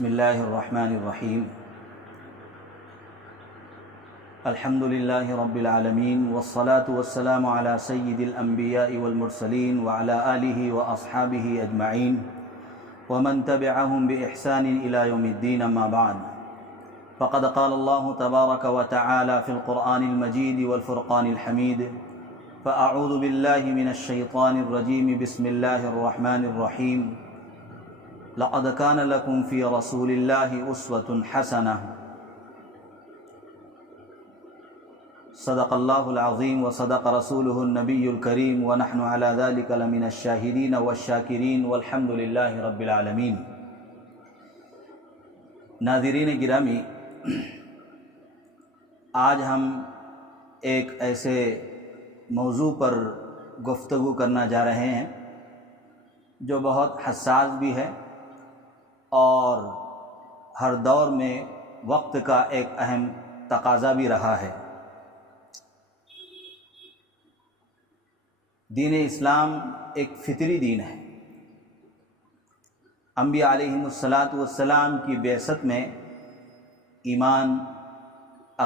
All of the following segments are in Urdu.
بسم اللہ الرحمن الرحیم الحمد للہ رب العالمین والصلاة والسلام علی سید الانبیاء والمرسلین وعلی آلہ واصحابہ اجمعین ومن تبعهم بإحسان إلى يوم الدین اما بعد فقد قال اللہ تبارک وتعالى في القرآن المجید والفرقان الحمید فأعوذ باللہ من الشیطان الرجیم بسم اللہ الرحمن الرحیم لقد كان لكم في رسول الله أسوة حسنة صدق الله العظيم وصدق رسوله النبي الكريم ونحن على ذلك لمن الشاهدين والشاكرين والحمد لله رب العالمين۔ ناظرین گرامی، آج ہم ایک ایسے موضوع پر گفتگو کرنا جا رہے ہیں جو بہت حساس بھی ہے اور ہر دور میں وقت کا ایک اہم تقاضا بھی رہا ہے۔ دین اسلام ایک فطری دین ہے۔ انبیاء علیہم الصلاۃ کی بعثت میں ایمان،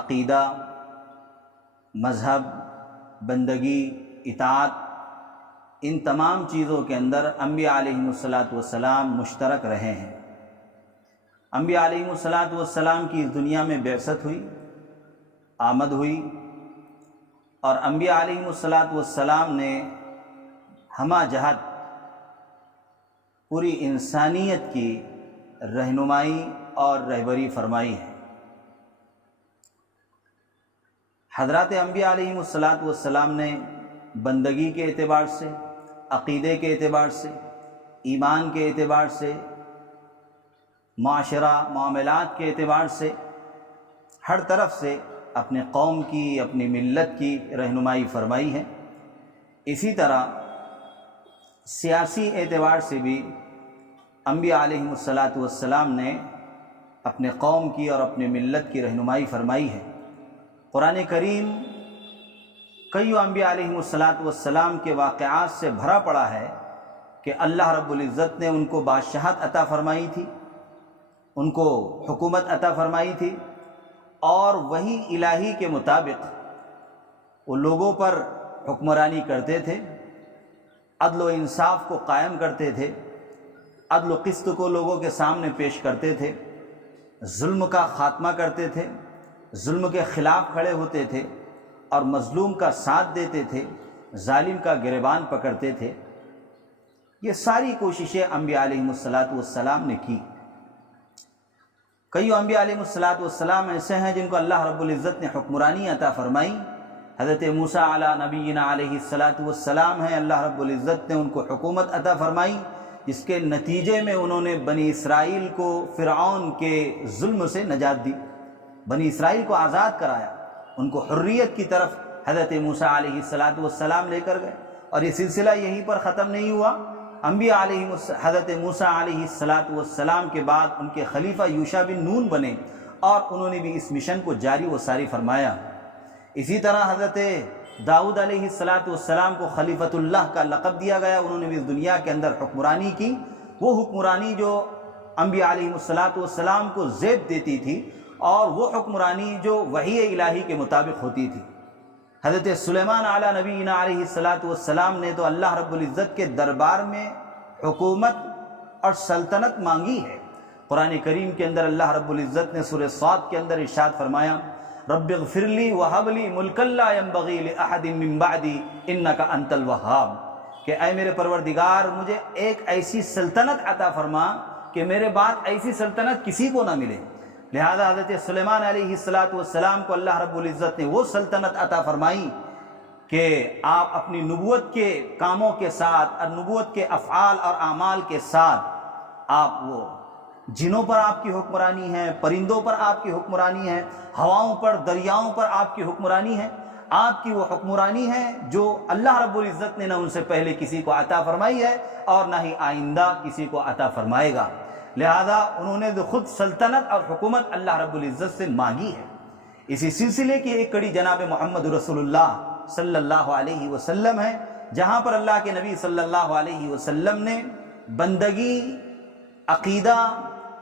عقیدہ، مذہب، بندگی، اطاعت، ان تمام چیزوں کے اندر انبیاء علیہم الصلاۃ مشترک رہے ہیں۔ انبیاء علیہم الصلاۃ کی اس دنیا میں بعثت ہوئی، آمد ہوئی، اور انبیاء علیہم الصلاۃ نے ہمہ جہت پوری انسانیت کی رہنمائی اور رہبری فرمائی ہے۔ حضرات انبیاء علیہم الصلاۃ نے بندگی کے اعتبار سے، عقیدے کے اعتبار سے، ایمان کے اعتبار سے، معاشرہ معاملات کے اعتبار سے، ہر طرف سے اپنے قوم کی، اپنی ملت کی رہنمائی فرمائی ہے۔ اسی طرح سیاسی اعتبار سے بھی انبیاء علیہم الصلاۃ نے اپنے قوم کی اور اپنے ملت کی رہنمائی فرمائی ہے۔ قرآن کریم کئی انبیاء علیہم الصلاۃ کے واقعات سے بھرا پڑا ہے کہ اللہ رب العزت نے ان کو بادشاہت عطا فرمائی تھی، ان کو حکومت عطا فرمائی تھی، اور وہی الہی کے مطابق وہ لوگوں پر حکمرانی کرتے تھے، عدل و انصاف کو قائم کرتے تھے، عدل و قسط کو لوگوں کے سامنے پیش کرتے تھے، ظلم کا خاتمہ کرتے تھے، ظلم کے خلاف کھڑے ہوتے تھے اور مظلوم کا ساتھ دیتے تھے، ظالم کا گریبان پکڑتے تھے۔ یہ ساری کوششیں انبیاء علیہم الصلاۃ نے کی۔ کئی انبیاء علیہم الصلاۃ ایسے ہیں جن کو اللہ رب العزت نے حکمرانی عطا فرمائی۔ حضرت موسیٰ علی نبینا علیہ السلام ہیں، اللہ رب العزت نے ان کو حکومت عطا فرمائی، جس کے نتیجے میں انہوں نے بنی اسرائیل کو فرعون کے ظلم سے نجات دی، بنی اسرائیل کو آزاد کرایا، ان کو حریت کی طرف حضرت موسیٰ علیہ السلام لے کر گئے۔ اور یہ سلسلہ یہیں پر ختم نہیں ہوا۔ انبیاء حضرت موسیٰ علیہ السلام کے بعد ان کے خلیفہ یوشع بن نون بنے اور انہوں نے بھی اس مشن کو جاری و ساری فرمایا۔ اسی طرح حضرت داؤد علیہ السلام کو خلیفۃ اللہ کا لقب دیا گیا، انہوں نے بھی اس دنیا کے اندر حکمرانی کی، وہ حکمرانی جو انبیاء علیہ السلام کو زیب دیتی تھی، اور وہ حکمرانی جو وحی الہی کے مطابق ہوتی تھی۔ حضرت سلیمان علی نبینا علیہ السلام نے تو اللہ رب العزت کے دربار میں حکومت اور سلطنت مانگی ہے۔ قرآن کریم کے اندر اللہ رب العزت نے سورہ صاد کے اندر ارشاد فرمایا، رب اغفر لی وہب لی ملکا لا ینبغی لأحد من بعدی انک انت الوہاب، کہ اے میرے پروردگار مجھے ایک ایسی سلطنت عطا فرما کہ میرے بعد ایسی سلطنت کسی کو نہ ملے۔ لہذا حضرت سلیمان علیہ السلام کو اللہ رب العزت نے وہ سلطنت عطا فرمائی کہ آپ اپنی نبوت کے کاموں کے ساتھ اور نبوت کے افعال اور اعمال کے ساتھ آپ وہ جنوں پر آپ کی حکمرانی ہے، پرندوں پر آپ کی حکمرانی ہے، ہواؤں پر، دریاؤں پر آپ کی حکمرانی ہے۔ آپ کی وہ حکمرانی ہے جو اللہ رب العزت نے نہ ان سے پہلے کسی کو عطا فرمائی ہے اور نہ ہی آئندہ کسی کو عطا فرمائے گا۔ لہذا انہوں نے خود سلطنت اور حکومت اللہ رب العزت سے مانگی ہے۔ اسی سلسلے کی ایک کڑی جناب محمد رسول اللہ صلی اللہ علیہ وسلم ہے، جہاں پر اللہ کے نبی صلی اللہ علیہ وسلم نے بندگی، عقیدہ،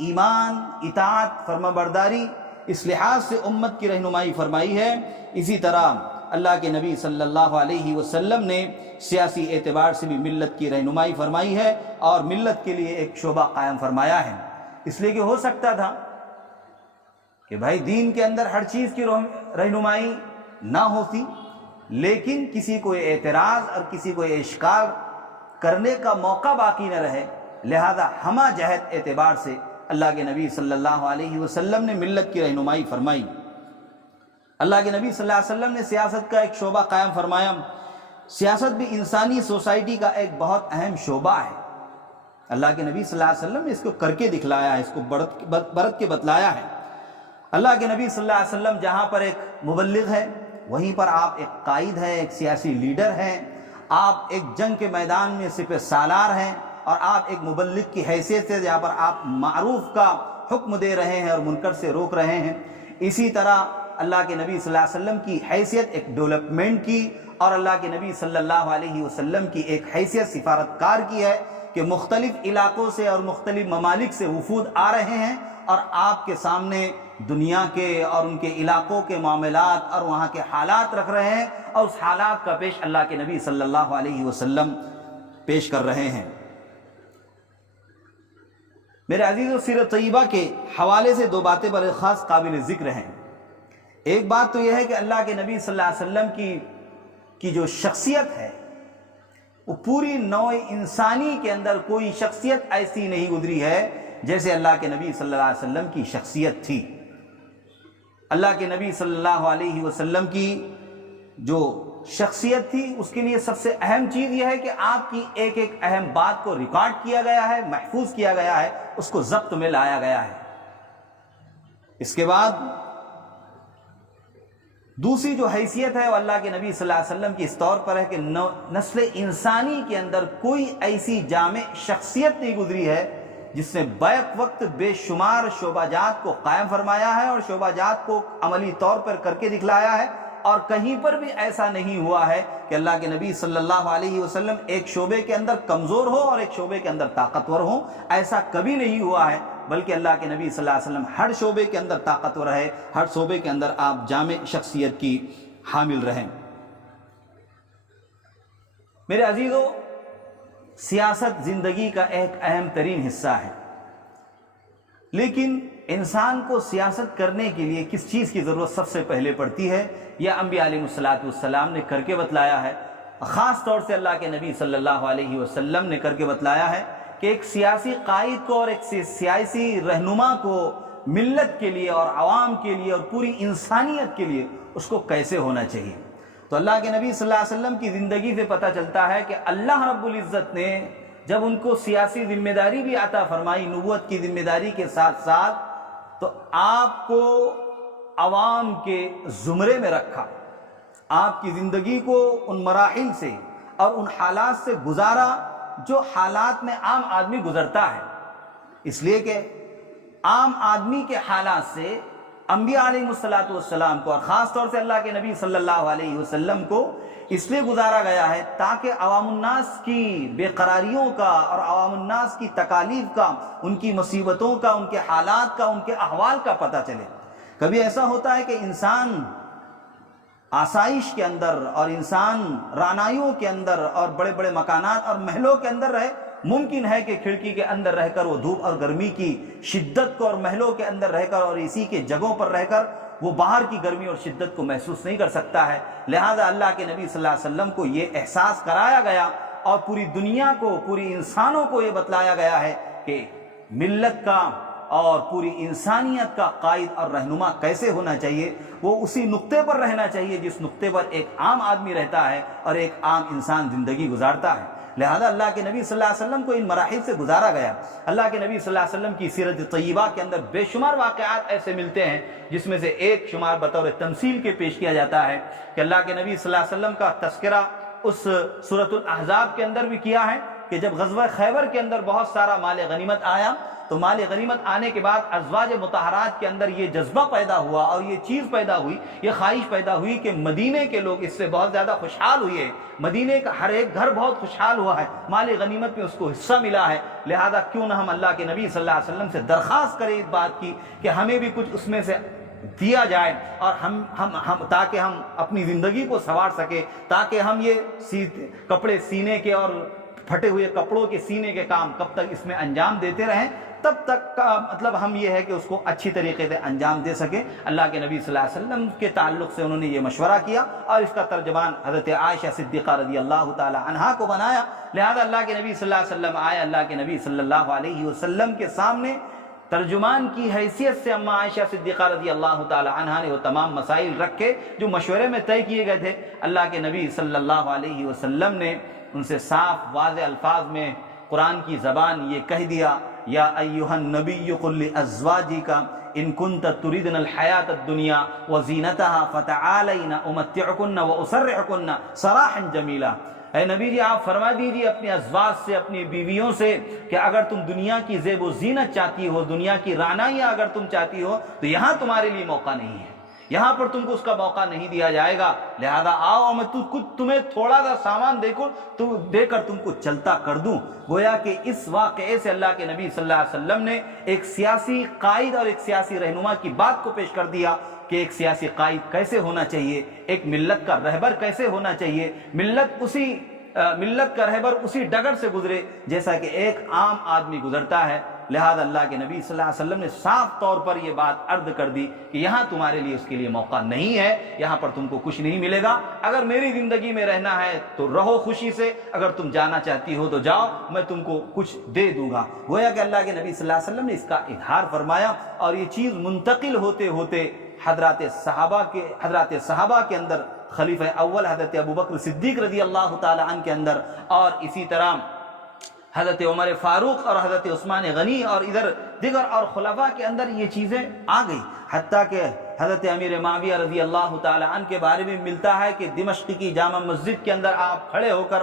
ایمان، اطاعت، فرما برداری، اس لحاظ سے امت کی رہنمائی فرمائی ہے۔ اسی طرح اللہ کے نبی صلی اللہ علیہ وسلم نے سیاسی اعتبار سے بھی ملت کی رہنمائی فرمائی ہے اور ملت کے لیے ایک شعبہ قائم فرمایا ہے۔ اس لیے کہ ہو سکتا تھا کہ بھائی دین کے اندر ہر چیز کی رہنمائی نہ ہوتی، لیکن کسی کو اعتراض اور کسی کو اشکال کرنے کا موقع باقی نہ رہے، لہذا ہمہ جہت اعتبار سے اللہ کے نبی صلی اللہ علیہ وسلم نے ملت کی رہنمائی فرمائی۔ اللہ کے نبی صلی اللہ علیہ وسلم نے سیاست کا ایک شعبہ قائم فرمایا۔ سیاست بھی انسانی سوسائٹی کا ایک بہت اہم شعبہ ہے۔ اللہ کے نبی صلی اللہ علیہ وسلم نے اس کو کر کے دکھلایا ہے، اس کو برت کے بتلایا ہے۔ اللہ کے نبی صلی اللہ علیہ وسلم جہاں پر ایک مبلغ ہے، وہیں پر آپ ایک قائد ہیں، ایک سیاسی لیڈر ہیں، آپ ایک جنگ کے میدان میں سپہ سالار ہیں، اور آپ ایک مبلغ کی حیثیت سے جہاں پر آپ معروف کا حکم دے رہے ہیں اور منکر سے روک رہے ہیں۔ اسی طرح اللہ کے نبی صلی اللہ علیہ وسلم کی حیثیت ایک ڈیولپمنٹ کی، اور اللہ کے نبی صلی اللہ علیہ وسلم کی ایک حیثیت سفارتکار کی ہے کہ مختلف علاقوں سے اور مختلف ممالک سے وفود آ رہے ہیں اور آپ کے سامنے دنیا کے اور ان کے علاقوں کے معاملات اور وہاں کے حالات رکھ رہے ہیں، اور اس حالات کا پیش اللہ کے نبی صلی اللہ علیہ وسلم پیش کر رہے ہیں۔ میرے عزیزو، سیرت طیبہ کے حوالے سے دو باتیں بڑے خاص قابل ذکر ہیں۔ ایک بات تو یہ ہے کہ اللہ کے نبی صلی اللہ علیہ وسلم کی جو شخصیت ہے، وہ پوری نوع انسانی کے اندر کوئی شخصیت ایسی نہیں گزری ہے جیسے اللہ کے نبی صلی اللہ علیہ وسلم کی شخصیت تھی۔ اللہ کے نبی صلی اللہ علیہ وسلم کی جو شخصیت تھی، اس کے لیے سب سے اہم چیز یہ ہے کہ آپ کی ایک ایک اہم بات کو ریکارڈ کیا گیا ہے، محفوظ کیا گیا ہے، اس کو ضبط میں لایا گیا ہے۔ اس کے بعد دوسری جو حیثیت ہے وہ اللہ کے نبی صلی اللہ علیہ وسلم کی اس طور پر ہے کہ نسل انسانی کے اندر کوئی ایسی جامع شخصیت نہیں گزری ہے جس نے بیک وقت بے شمار شعبہ جات کو قائم فرمایا ہے اور شعبہ جات کو عملی طور پر کر کے دکھلایا ہے، اور کہیں پر بھی ایسا نہیں ہوا ہے کہ اللہ کے نبی صلی اللہ علیہ وسلم ایک شعبے کے اندر کمزور ہو اور ایک شعبے کے اندر طاقتور ہو۔ ایسا کبھی نہیں ہوا ہے، بلکہ اللہ کے نبی صلی اللہ علیہ وسلم ہر شعبے کے اندر طاقتور رہے، ہر شعبے کے اندر آپ جامع شخصیت کی حامل رہیں۔ میرے عزیزو، سیاست زندگی کا ایک اہم ترین حصہ ہے، لیکن انسان کو سیاست کرنے کے لیے کس چیز کی ضرورت سب سے پہلے پڑتی ہے، یہ انبیاء علیہ السلام نے کر کے بتلایا ہے۔ خاص طور سے اللہ کے نبی صلی اللہ علیہ وسلم نے کر کے بتلایا ہے کہ ایک سیاسی قائد کو اور ایک سیاسی رہنما کو ملت کے لیے اور عوام کے لیے اور پوری انسانیت کے لیے اس کو کیسے ہونا چاہیے۔ تو اللہ کے نبی صلی اللہ علیہ وسلم کی زندگی سے پتہ چلتا ہے کہ اللہ رب العزت نے جب ان کو سیاسی ذمہ داری بھی عطا فرمائی، نبوت کی ذمہ داری کے ساتھ ساتھ، تو آپ کو عوام کے زمرے میں رکھا، آپ کی زندگی کو ان مراحل سے اور ان حالات سے گزارا جو حالات میں عام آدمی گزرتا ہے، اس لیے کہ عام آدمی کے حالات سے انبیاء علیہ السلام کو اور خاص طور سے اللہ کے نبی صلی اللہ علیہ وسلم کو اس لیے گزارا گیا ہے تاکہ عوام الناس کی بے قراریوں کا اور عوام الناس کی تکالیف کا، ان کی مصیبتوں کا، ان کے حالات کا، ان کے احوال کا پتہ چلے۔ کبھی ایسا ہوتا ہے کہ انسان آسائش کے اندر اور انسان رعنائیوں کے اندر اور بڑے بڑے مکانات اور محلوں کے اندر رہے، ممکن ہے کہ کھڑکی کے اندر رہ کر وہ دھوپ اور گرمی کی شدت کو اور محلوں کے اندر رہ کر اور اسی کے جگہوں پر رہ کر وہ باہر کی گرمی اور شدت کو محسوس نہیں کر سکتا ہے۔ لہذا اللہ کے نبی صلی اللہ علیہ وسلم کو یہ احساس کرایا گیا اور پوری دنیا کو، پوری انسانوں کو یہ بتلایا گیا ہے کہ ملت کا اور پوری انسانیت کا قائد اور رہنما کیسے ہونا چاہیے۔ وہ اسی نقطے پر رہنا چاہیے جس نقطے پر ایک عام آدمی رہتا ہے اور ایک عام انسان زندگی گزارتا ہے۔ لہذا اللہ کے نبی صلی اللہ علیہ وسلم کو ان مراحل سے گزارا گیا۔ اللہ کے نبی صلی اللہ علیہ وسلم کی سیرت طیبہ کے اندر بے شمار واقعات ایسے ملتے ہیں جس میں سے ایک شمار بطور تمثیل کے پیش کیا جاتا ہے کہ اللہ کے نبی صلی اللہ علیہ وسلم کا تذکرہ اس سورۃ الاحزاب کے اندر بھی کیا ہے کہ جب غزوہ خیبر کے اندر بہت سارا مال غنیمت آیا تو مال غنیمت آنے کے بعد ازواج مطہرات کے اندر یہ جذبہ پیدا ہوا اور یہ چیز پیدا ہوئی، یہ خواہش پیدا ہوئی کہ مدینے کے لوگ اس سے بہت زیادہ خوشحال ہوئے، مدینے کا ہر ایک گھر بہت خوشحال ہوا ہے، مال غنیمت میں اس کو حصہ ملا ہے، لہذا کیوں نہ ہم اللہ کے نبی صلی اللہ علیہ وسلم سے درخواست کریں اس بات کی کہ ہمیں بھی کچھ اس میں سے دیا جائے، اور ہم تاکہ ہم اپنی زندگی کو سنوار سکے، تاکہ ہم یہ کپڑے سینے کے اور پھٹے ہوئے کپڑوں کے سینے کے کام کب تک اس میں انجام دیتے رہیں، تب تک کا مطلب ہم یہ ہے کہ اس کو اچھی طریقے سے انجام دے سکیں۔ اللہ کے نبی صلی اللہ علیہ وسلم کے تعلق سے انہوں نے یہ مشورہ کیا اور اس کا ترجمان حضرت عائشہ صدیقہ رضی اللہ تعالی عنہا کو بنایا، لہذا اللہ کے نبی صلی اللہ علیہ وسلم آئے، اللہ کے نبی صلی اللہ علیہ وسلم کے سامنے ترجمان کی حیثیت سے اما عائشہ صدیقہ رضی اللہ تعالی عنہا نے وہ تمام مسائل رکھے جو مشورے میں طے کیے گئے تھے۔ اللہ کے نبی صلی اللہ علیہ وسلم نے ان سے صاف واضح الفاظ میں قرآن کی زبان یہ کہہ دیا، یا ایھا النبی قل لازواجک ان کنت تردن الحیاۃ الدنیا وزینتها فتعالین امتعکن واسرحکن سراحا جمیلا۔ اے نبی جی آپ فرما دیجیے اپنے ازواج سے، اپنی بیویوں سے کہ اگر تم دنیا کی زیب و زینت چاہتی ہو، دنیا کی رعنائیاں اگر تم چاہتی ہو تو یہاں تمہارے لیے موقع نہیں ہے، یہاں پر تم کو اس کا موقع نہیں دیا جائے گا، لہذا آؤ اور میں تمہیں تھوڑا سا سامان دے کر تم کو چلتا کر دوں۔ گویا کہ اس واقعے سے اللہ کے نبی صلی اللہ علیہ وسلم نے ایک سیاسی قائد اور ایک سیاسی رہنما کی بات کو پیش کر دیا کہ ایک سیاسی قائد کیسے ہونا چاہیے، ایک ملت کا رہبر کیسے ہونا چاہیے، ملت کا رہبر اسی ڈگر سے گزرے جیسا کہ ایک عام آدمی گزرتا ہے۔ لہذا اللہ کے نبی صلی اللہ علیہ وسلم نے صاف طور پر یہ بات عرض کر دی کہ یہاں تمہارے لیے اس کے لیے موقع نہیں ہے، یہاں پر تم کو کچھ نہیں ملے گا، اگر میری زندگی میں رہنا ہے تو رہو خوشی سے، اگر تم جانا چاہتی ہو تو جاؤ، میں تم کو کچھ دے دوں گا۔ گویا کہ اللہ کے نبی صلی اللہ علیہ وسلم نے اس کا اظہار فرمایا اور یہ چیز منتقل ہوتے ہوتے حضرات صحابہ کے اندر خلیفہ اول حضرت ابوبکر صدیق رضی اللہ تعالی عنہ کے اندر، اور اسی طرح حضرت عمر فاروق اور حضرت عثمان غنی اور ادھر دیگر اور خلفاء کے اندر یہ چیزیں آ گئی، حتیٰ کہ حضرت امیر معاویہ رضی اللہ تعالی عنہ کے بارے میں ملتا ہے کہ دمشق کی جامع مسجد کے اندر آپ کھڑے ہو کر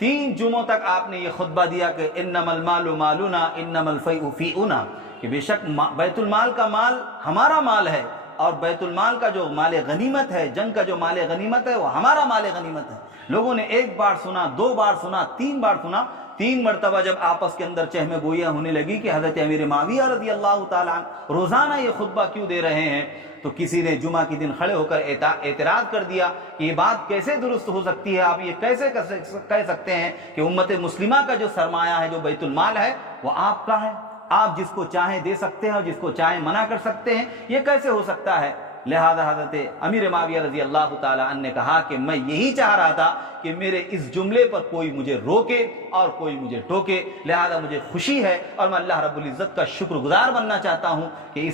3 جمعوں تک آپ نے یہ خطبہ دیا کہ انما المال مالنا انما الفیء فیئنا، کہ بے شک بیت المال کا مال ہمارا مال ہے اور بیت المال کا جو مال غنیمت ہے، جنگ کا جو مال غنیمت ہے وہ ہمارا مال غنیمت ہے۔ لوگوں نے 1 بار سنا، 2 بار سنا، 3 بار سنا، 3 مرتبہ جب آپس کے اندر چہمے گوئیاں ہونے لگی کہ حضرت امیر معاویہ رضی اللہ تعالیٰ عنہ روزانہ یہ خطبہ کیوں دے رہے ہیں، تو کسی نے جمعہ کے دن کھڑے ہو کر اعتراض کر دیا کہ یہ بات کیسے درست ہو سکتی ہے، آپ یہ کیسے کہہ سکتے ہیں کہ امت مسلمہ کا جو سرمایہ ہے، جو بیت المال ہے، وہ آپ کا ہے، آپ جس کو چاہیں دے سکتے ہیں اور جس کو چاہیں منع کر سکتے ہیں، یہ کیسے ہو سکتا ہے؟ لہذا حضرت امیر معاویہ رضی اللہ تعالی عنہ نے کہا کہ میں یہی چاہ رہا تھا کہ میرے اس جملے پر کوئی مجھے روکے اور کوئی مجھے ٹوکے، لہذا مجھے خوشی ہے اور میں اللہ رب العزت کا شکر گزار بننا چاہتا ہوں کہ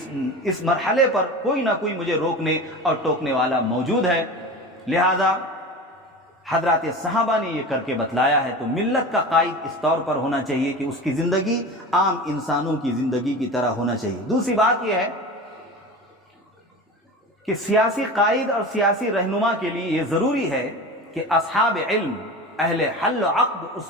اس مرحلے پر کوئی نہ کوئی مجھے روکنے اور ٹوکنے والا موجود ہے۔ لہذا حضرات صحابہ نے یہ کر کے بتلایا ہے۔ تو ملت کا قائد اس طور پر ہونا چاہیے کہ اس کی زندگی عام انسانوں کی زندگی کی طرح ہونا چاہیے۔ دوسری بات یہ ہے کہ سیاسی قائد اور سیاسی رہنما کے لیے یہ ضروری ہے کہ اصحاب علم، اہل حل و عقد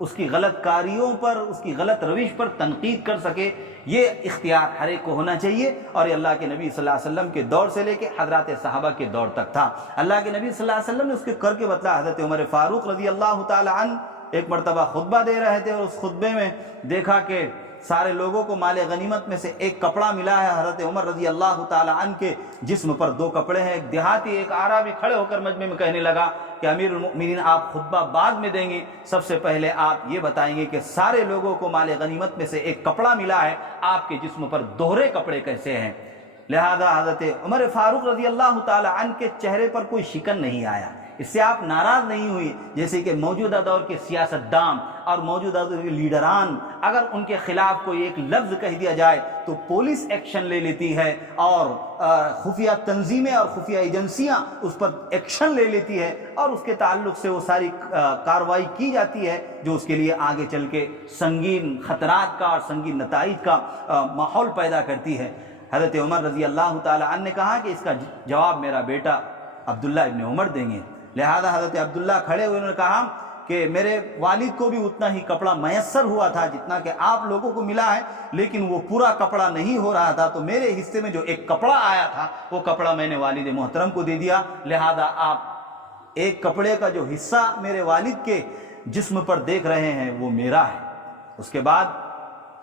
اس کی غلط کاریوں پر، اس کی غلط روش پر تنقید کر سکے، یہ اختیار ہر ایک کو ہونا چاہیے، اور یہ اللہ کے نبی صلی اللہ علیہ وسلم کے دور سے لے کے حضرات صحابہ کے دور تک تھا۔ اللہ کے نبی صلی اللہ علیہ وسلم نے اس کے کر کے بتلا۔ حضرت عمر فاروق رضی اللہ تعالی عنہ ایک مرتبہ خطبہ دے رہے تھے اور اس خطبے میں دیکھا کہ سارے لوگوں کو مال غنیمت میں سے ایک کپڑا ملا ہے، حضرت عمر رضی اللہ تعالی عنہ کے جسم پر 2 کپڑے ہیں۔ ایک دیہاتی، ایک عربی کھڑے ہو کر مجمع میں کہنے لگا کہ امیر المؤمنین آپ خطبہ بعد میں دیں گے، سب سے پہلے آپ یہ بتائیں گے کہ سارے لوگوں کو مال غنیمت میں سے ایک کپڑا ملا ہے، آپ کے جسم پر دوہرے کپڑے کیسے ہیں؟ لہذا حضرت عمر فاروق رضی اللہ تعالی عنہ کے چہرے پر کوئی شکن نہیں آیا، اس سے آپ ناراض نہیں ہوئی۔ جیسے کہ موجودہ دور کے سیاستدان اور موجودہ دور کے لیڈران، اگر ان کے خلاف کوئی ایک لفظ کہہ دیا جائے تو پولیس ایکشن لے لیتی ہے اور خفیہ تنظیمیں اور خفیہ ایجنسیاں اس پر ایکشن لے لیتی ہے اور اس کے تعلق سے وہ ساری کارروائی کی جاتی ہے جو اس کے لیے آگے چل کے سنگین خطرات کا اور سنگین نتائج کا ماحول پیدا کرتی ہے۔ حضرت عمر رضی اللہ تعالی عنہ نے کہا کہ اس کا جواب میرا بیٹا عبداللہ ابن عمر دیں گے۔ لہذا حضرت عبداللہ کھڑے ہوئے، انہوں نے کہا کہ میرے والد کو بھی اتنا ہی کپڑا میسر ہوا تھا جتنا کہ آپ لوگوں کو ملا ہے، لیکن وہ پورا کپڑا نہیں ہو رہا تھا، تو میرے حصے میں جو ایک کپڑا آیا تھا وہ کپڑا میں نے والد محترم کو دے دیا، لہذا آپ ایک کپڑے کا جو حصہ میرے والد کے جسم پر دیکھ رہے ہیں وہ میرا ہے۔ اس کے بعد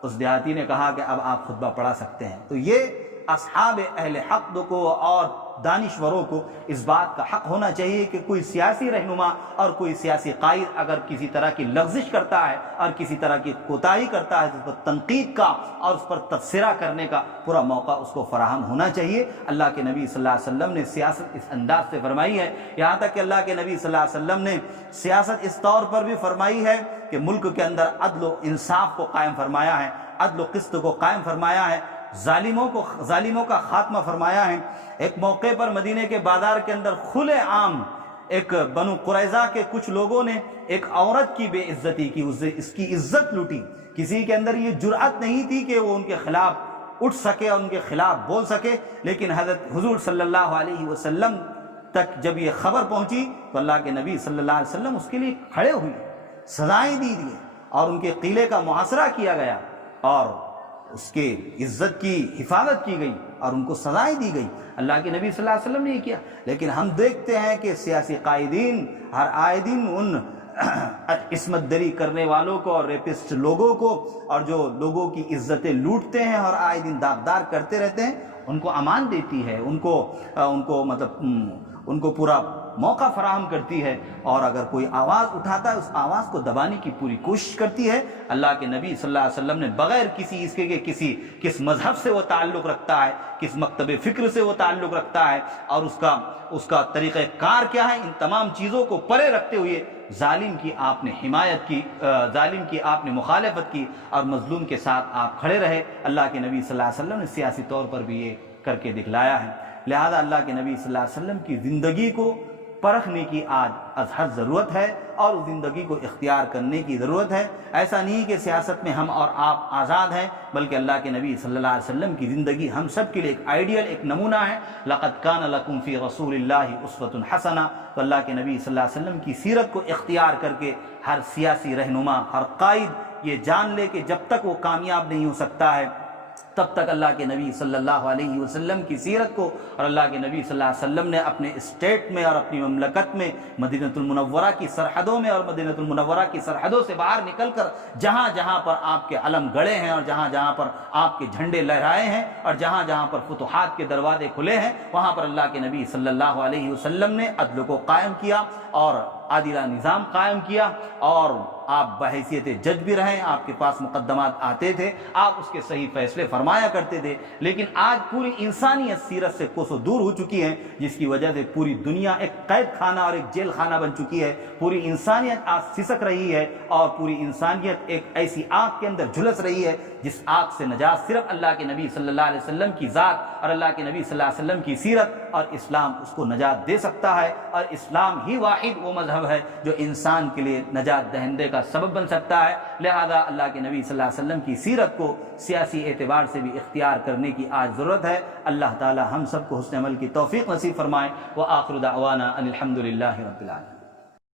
اس دیہاتی نے کہا کہ اب آپ خطبہ پڑھا سکتے ہیں۔ تو یہ اصحاب اہل حق کو اور دانشوروں کو اس بات کا حق ہونا چاہیے کہ کوئی سیاسی رہنما اور کوئی سیاسی قائد اگر کسی طرح کی لغزش کرتا ہے اور کسی طرح کی کوتاہی کرتا ہے تو اس پر تنقید کا اور اس پر تبصرہ کرنے کا پورا موقع اس کو فراہم ہونا چاہیے۔ اللہ کے نبی صلی اللہ علیہ وسلم نے سیاست اس انداز سے فرمائی ہے، یہاں تک کہ اللہ کے نبی صلی اللہ علیہ وسلم نے سیاست اس طور پر بھی فرمائی ہے کہ ملک کے اندر عدل و انصاف کو قائم فرمایا ہے، عدل و قسط کو قائم فرمایا ہے، ظالموں کا خاتمہ فرمایا ہے۔ ایک موقع پر مدینے کے بازار کے اندر کھلے عام ایک بنو قریظہ کے کچھ لوگوں نے ایک عورت کی بے عزتی کی، اس کی عزت لوٹی۔ کسی کے اندر یہ جرأت نہیں تھی کہ وہ ان کے خلاف اٹھ سکے اور ان کے خلاف بول سکے، لیکن حضرت حضور صلی اللہ علیہ وسلم تک جب یہ خبر پہنچی تو اللہ کے نبی صلی اللہ علیہ وسلم اس کے لیے کھڑے ہوئے، سزائیں دی اور ان کے قلعے کا محاصرہ کیا گیا اور اس کے عزت کی حفاظت کی گئی اور ان کو سزائیں دی گئی۔ اللہ کے نبی صلی اللہ علیہ وسلم نے یہ کیا، لیکن ہم دیکھتے ہیں کہ سیاسی قائدین ہر آئے دن ان عصمت دری کرنے والوں کو اور ریپسٹ لوگوں کو اور جو لوگوں کی عزتیں لوٹتے ہیں اور آئے دن داغدار کرتے رہتے ہیں ان کو امان دیتی ہے، ان کو پورا موقع فراہم کرتی ہے، اور اگر کوئی آواز اٹھاتا ہے اس آواز کو دبانے کی پوری کوشش کرتی ہے۔ اللہ کے نبی صلی اللہ علیہ وسلم نے بغیر کسی اس کے کس مذہب سے وہ تعلق رکھتا ہے، کس مکتب فکر سے وہ تعلق رکھتا ہے اور اس کا طریقہ کار کیا ہے، ان تمام چیزوں کو پرے رکھتے ہوئے ظالم کی آپ نے حمایت کی، ظالم کی آپ نے مخالفت کی اور مظلوم کے ساتھ آپ کھڑے رہے۔ اللہ کے نبی صلی اللہ علیہ وسلم نے سیاسی طور پر بھی یہ کر کے دکھلایا ہے۔ لہذا اللہ کے نبی صلی اللہ علیہ وسلم کی زندگی کو پرکھنے کی آج از حد ضرورت ہے اور اس زندگی کو اختیار کرنے کی ضرورت ہے۔ ایسا نہیں کہ سیاست میں ہم اور آپ آزاد ہیں، بلکہ اللہ کے نبی صلی اللہ علیہ وسلم کی زندگی ہم سب کے لیے ایک آئیڈیل، ایک نمونہ ہے۔ لَقَدْ كَانَ لَكُمْ فِي رَسُولِ اللَّهِ أُسْوَةٌ حَسَنَةٌ۔ تو اللہ کے نبی صلی اللہ علیہ وسلم کی سیرت کو اختیار کر کے ہر سیاسی رہنما، ہر قائد یہ جان لے کہ جب تک وہ کامیاب نہیں ہو سکتا ہے تب تک اللہ کے نبی صلی اللہ علیہ وسلم کی سیرت کو اور اللہ کے نبی صلی اللہ علیہ وسلم نے اپنے اسٹیٹ میں اور اپنی مملکت میں مدینۃ المنورہ کی سرحدوں میں اور مدینۃ المنورہ کی سرحدوں سے باہر نکل کر جہاں جہاں پر آپ کے علم گڑے ہیں اور جہاں جہاں پر آپ کے جھنڈے لہرائے ہیں اور جہاں جہاں پر فتوحات کے دروازے کھلے ہیں وہاں پر اللہ کے نبی صلی اللہ علیہ وسلم نے عدل کو قائم کیا اور عادلہ نظام قائم کیا، اور آپ بحیثیت جج بھی رہیں، آپ کے پاس مقدمات آتے تھے، آپ اس کے صحیح فیصلے فرمایا کرتے تھے۔ لیکن آج پوری انسانیت سیرت سے کوسوں دور ہو چکی ہے، جس کی وجہ سے پوری دنیا ایک قید خانہ اور ایک جیل خانہ بن چکی ہے۔ پوری انسانیت آج سسک رہی ہے اور پوری انسانیت ایک ایسی آگ کے اندر جھلس رہی ہے جس آگ سے نجات صرف اللہ کے نبی صلی اللہ علیہ وسلم کی ذات اور اللہ کے نبی صلی اللہ علیہ وسلم کی سیرت اور اسلام اس کو نجات دے سکتا ہے، اور اسلام ہی واحد وہ مذہب ہے جو انسان کے لیے نجات دہندے کا سبب بن سکتا ہے۔ لہذا اللہ کے نبی صلی اللہ علیہ وسلم کی سیرت کو سیاسی اعتبار سے بھی اختیار کرنے کی آج ضرورت ہے۔ اللہ تعالی ہم سب کو حسن عمل کی توفیق نصیب فرمائے۔ وآخر دعوانا ان الحمد للہ رب العالمین۔